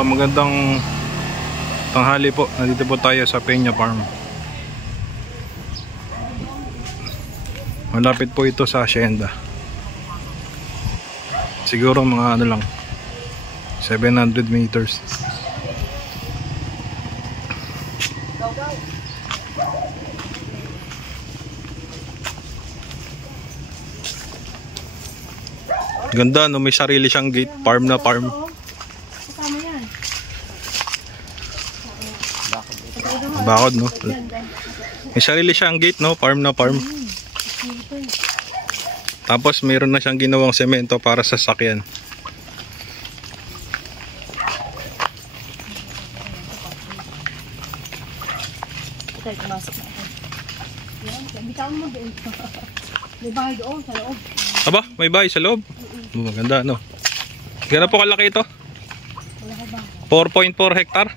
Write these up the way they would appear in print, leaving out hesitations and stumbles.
Magandang tanghali po. Nandito po tayo sa Peña Farm. Malapit po ito sa hacienda. Siguro mga ano lang 700 meters. Ganda no, may sarili siyang gate, farm na farm. Bakod no. May sarili siyang gate no, farm na farm. Tapos mayroon na siyang ginawang semento para sa sasakyan. May bahay doon sa loob. Aba, may bahay sa loob. Maganda no. Gano'n po kalaki ito? 4.4 hectare.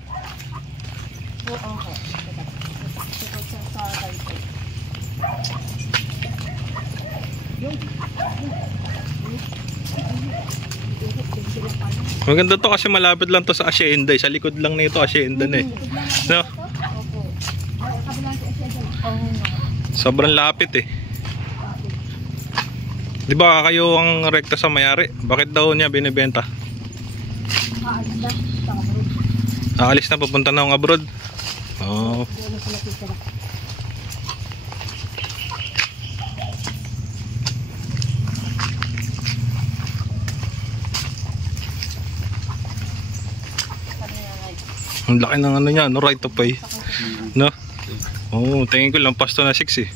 Maganda to kasi malapit lang to sa hacienda. Sa likod lang nito hacienda na eh. No? Sobrang lapit eh. Di ba kayo ang rekta sa mayari? Bakit daw niya binibenta? Aalis na, papunta na akong abroad. Oh. Ang laki ng ano niya, no, right of way. No? Oh, tingin ko lang pasto na 6 eh.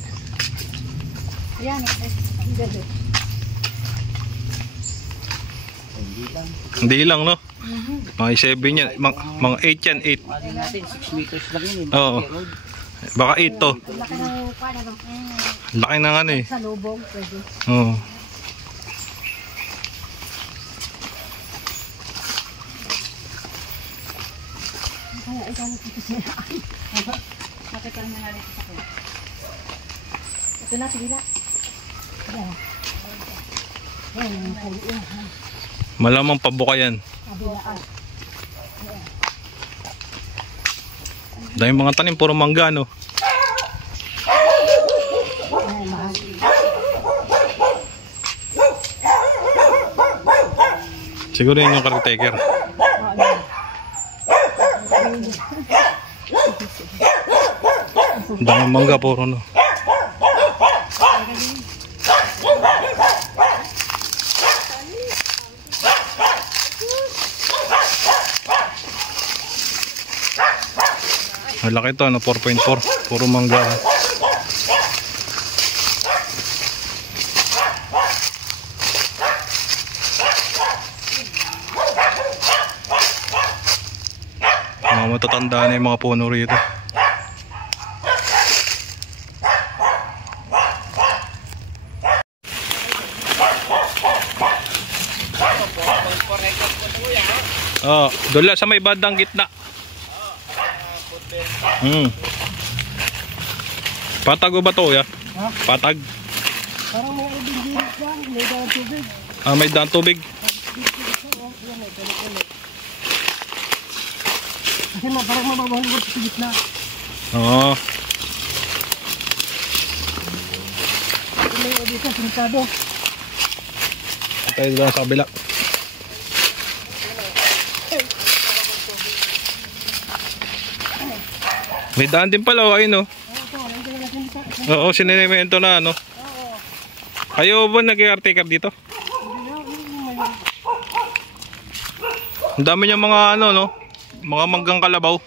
Ayan, ang gabi. Hindi lang no. Mga 7 yan, mga 8 yan, 8. Natin 6 meters lang yun. Oo. Baka 8 to. Laki ng parang Laki ng ano eh. sa lubong pwede. Oo. Kaya ikaw nagkikisiraan. Bakit ka naman nalit sa akin? Ito na, sige na. Ayan. Ayan. Malamang pabuka yan. Kabilaan. Dahil mga tanim, puro mangga no. Ayan, mahal. Siguro yun yung caretaker. Dami mangga puro no. Malaki to, ano, 4.4. Puro mangga. Mga matatanda na yung mga puno rito. Oh, doon lang sa may bandang gitna. Patag o ba to ya? Ha? Patag? Parang may ibindirit dyan, may daan tubig. Ah, may daan tubig. Kasi parang mababalik sa gitna. Oo. May dito, sinisado. Tayo doon sa kabila. May daan din pala, ayun no. Oo, sinimento na ano. Kayo ba nag-caretaker dito? Ang dami niya mga ano no, mga manggang kalabaw.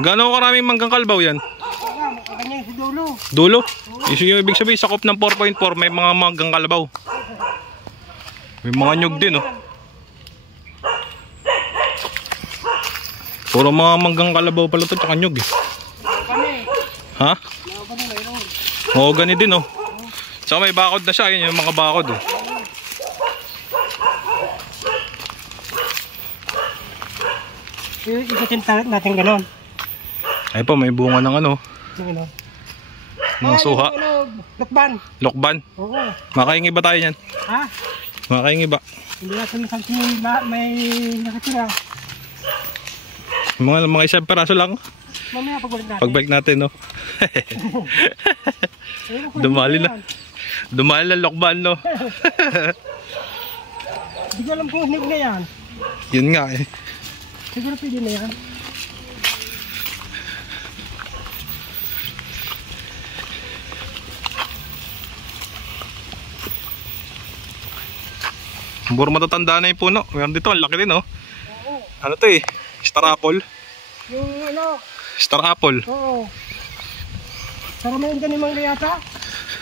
Gaano karaming manggang kalabaw yan? Ganyan si dulo. Dulo? Yung ibig sabihin, sakop ng 4.4 may mga manggang kalabaw. May mga nyug din no. Puro mga manggang kalabaw pala ito, tsaka nyug eh. Ha? Oo, gani din oh. Tsaka may bakod na siya, yun yung mga bakod eh. Ikutin natin gano'n. Ay po, may bunga ng ano, Ano? ng suha. Lukban. Lokban. Oo. Makaingi ba tayo niyan? Ha? Makaingi ba? Hindi natin nasansin may nakatira. Mga isang peraso lang. Mamaya pagbalik natin. Pagbalik natin, no? Dumali na. Dumali na lokban, no? Hindi ko alam kung hinig na yan. Yun nga eh. Siguro pwede na yan. Puro matatanda na yung puno. Meron dito, ang laki din, no? Oo. Ano to eh? Star apple? Yung ano? Star apple. Oo. Saramayan dyan yung mangga yata?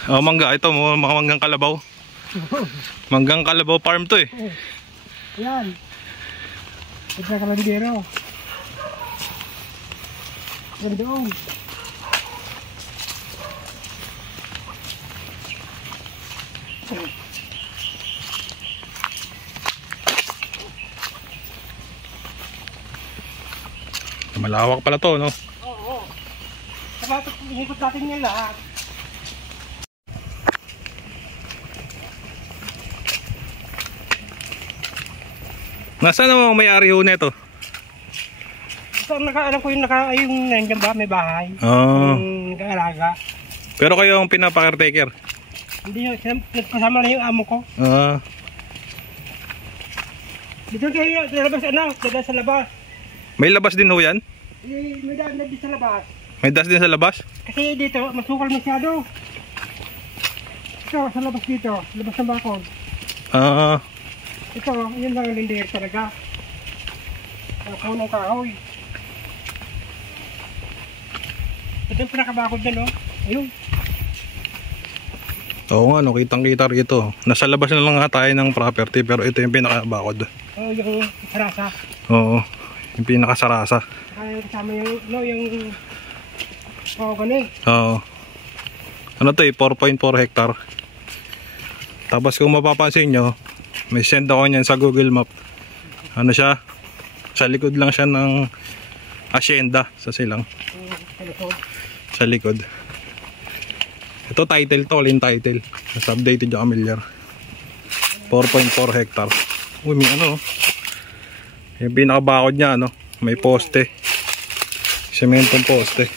Oh, mangga. Ito, mga manggang kalabaw. Manggang kalabaw farm to eh. Oo. Yan. Ito na kalandero. Yan doon. Malawak pala to, no? Oo. Saka inikot natin yan lahat. Nasaan naman ang may-ari ho nito? So, alam ko yung nandiyan ba, may bahay. Oo. Yung nag-aalaga. Pero kayo ang pinapa-caretaker? Hindi yun, kasama na yung amo ko. Ah. Dito kayo, sa labas, dada sa labas. May labas din ho yan? May daan na dito sa labas. May das din sa labas? Kasi dito, masukal masyado. Ito, sa labas dito, labas ng bakod. Ah. Ito, yun lang ang lindir talaga. Ang ng kahoy. Ito yung pinakabakod dyan, no? Ayun. Oo nga, no, kitang-kita rito. Nasa labas na lang nga tayo ng property, pero ito yung pinakabakod. Oh, yung sarasa. Oo, yung pinakasarasa. Kaya kasama yung, no, yung gani. Oo. Ano to eh, 4.4 hectare. Tapos kung mapapansin nyo, may send ako niyan sa Google Map. Ano siya? Sa likod lang siya ng asyenda sa silang. Sa likod. Ito title to, alin title. Mas updated yung familiar. 4.4 hectare. Uy, may ano. Yung pinakabakod niya, ano. May poste. Sementong poste.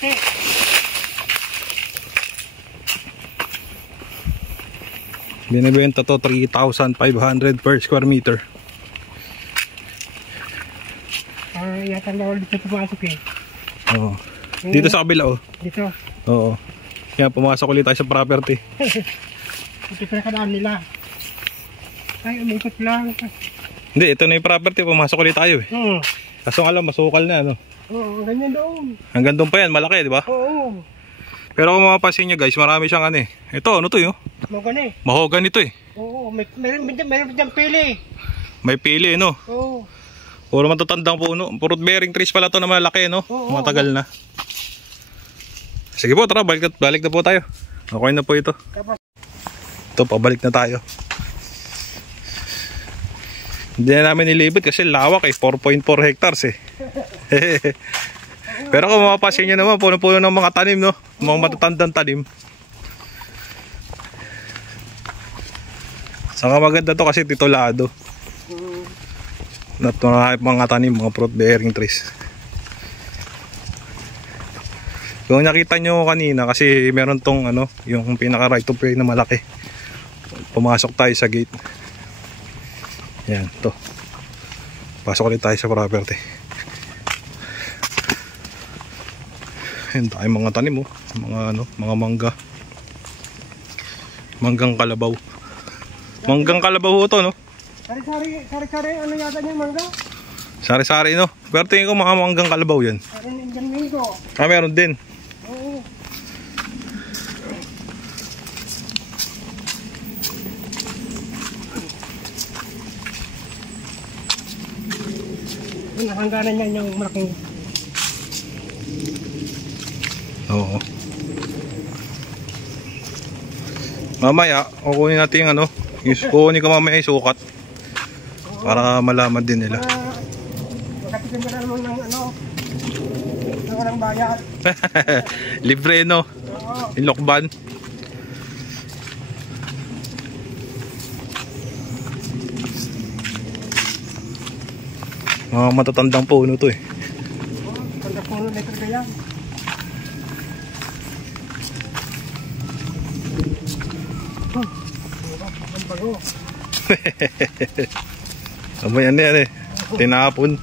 Binibenta to 3,500 per square meter. Yata na ulit dito pumasok eh. Oo. Dito sa kabila, oh. Dito. Oo. Kaya pumasok ulit tayo sa property. Ito pinakadaan nila. Ay, umikot lang. Hindi, ito na yung property. Pumasok ulit tayo eh. Kaso alam, masukal na, ano. Oo, ganyan doon. Hanggang doon pa yan, malaki, di ba? Oo. Pero kung mapapansin nyo guys, marami siyang ano eh. Ito, ano to yun? Magani. Mahogan ito eh. Oo, meron dyan pili. May pili, no? Oo. Puro matatandang puno. Fruit bearing trees pala to na malaki, no? Oo, matagal na. Sige po, tara, balik na po tayo. Okay na po ito. Tapos, Ito, pabalik na tayo. Hindi na namin nilibot kasi lawak eh. 4.4 hectares eh. Pero kung mapapansin nyo naman, puno-puno ng mga tanim, no? Mga matatandang tanim. Saka maganda to kasi titulado. Mga tanim, mga fruit bearing trees. Kung nakita nyo kanina, kasi meron tong ano, yung pinaka right of way na malaki. Pumasok tayo sa gate. Yan, to. Pasok ulit tayo sa property. Yan tayo mga tanim, oh. Mga ano, mga mangga. Manggang kalabaw. Manggang kalabaw to, no? sari-sari, ano yata niya mangga? Sari-sari, no? Pero tingin ko mga manggang kalabaw yan. Meron Indian mango. Ah, meron din. Oo. Nakangganan niya yung malaking. Oo. Mamaya, kukunin natin yung ano. Kukunin ko mamaya yung sukat. Para malaman din nila. Makatikin ka na naman ng ano. walang bayad. Libre, no? Oo. Yung lokban. Mga matatandang puno to eh. Pagka puno na ito yan. Ang bago. Amoy ano yan eh. Tinapon.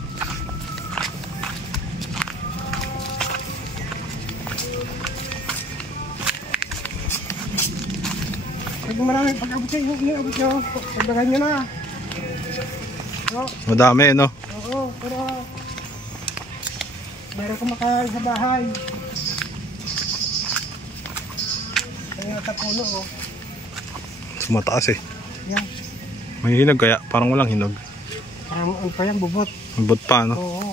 Pag marami pag-abot siya, yung abot nyo. Pagdagan nyo na. Oo. Madami no. Oo, pero meron kumakain sa bahay. Kaya sa puno, oh. Sumataas eh. Yan. May hinog kaya parang walang hinog. Parang ano pa yan, bubot. Bubot pa no. Oo.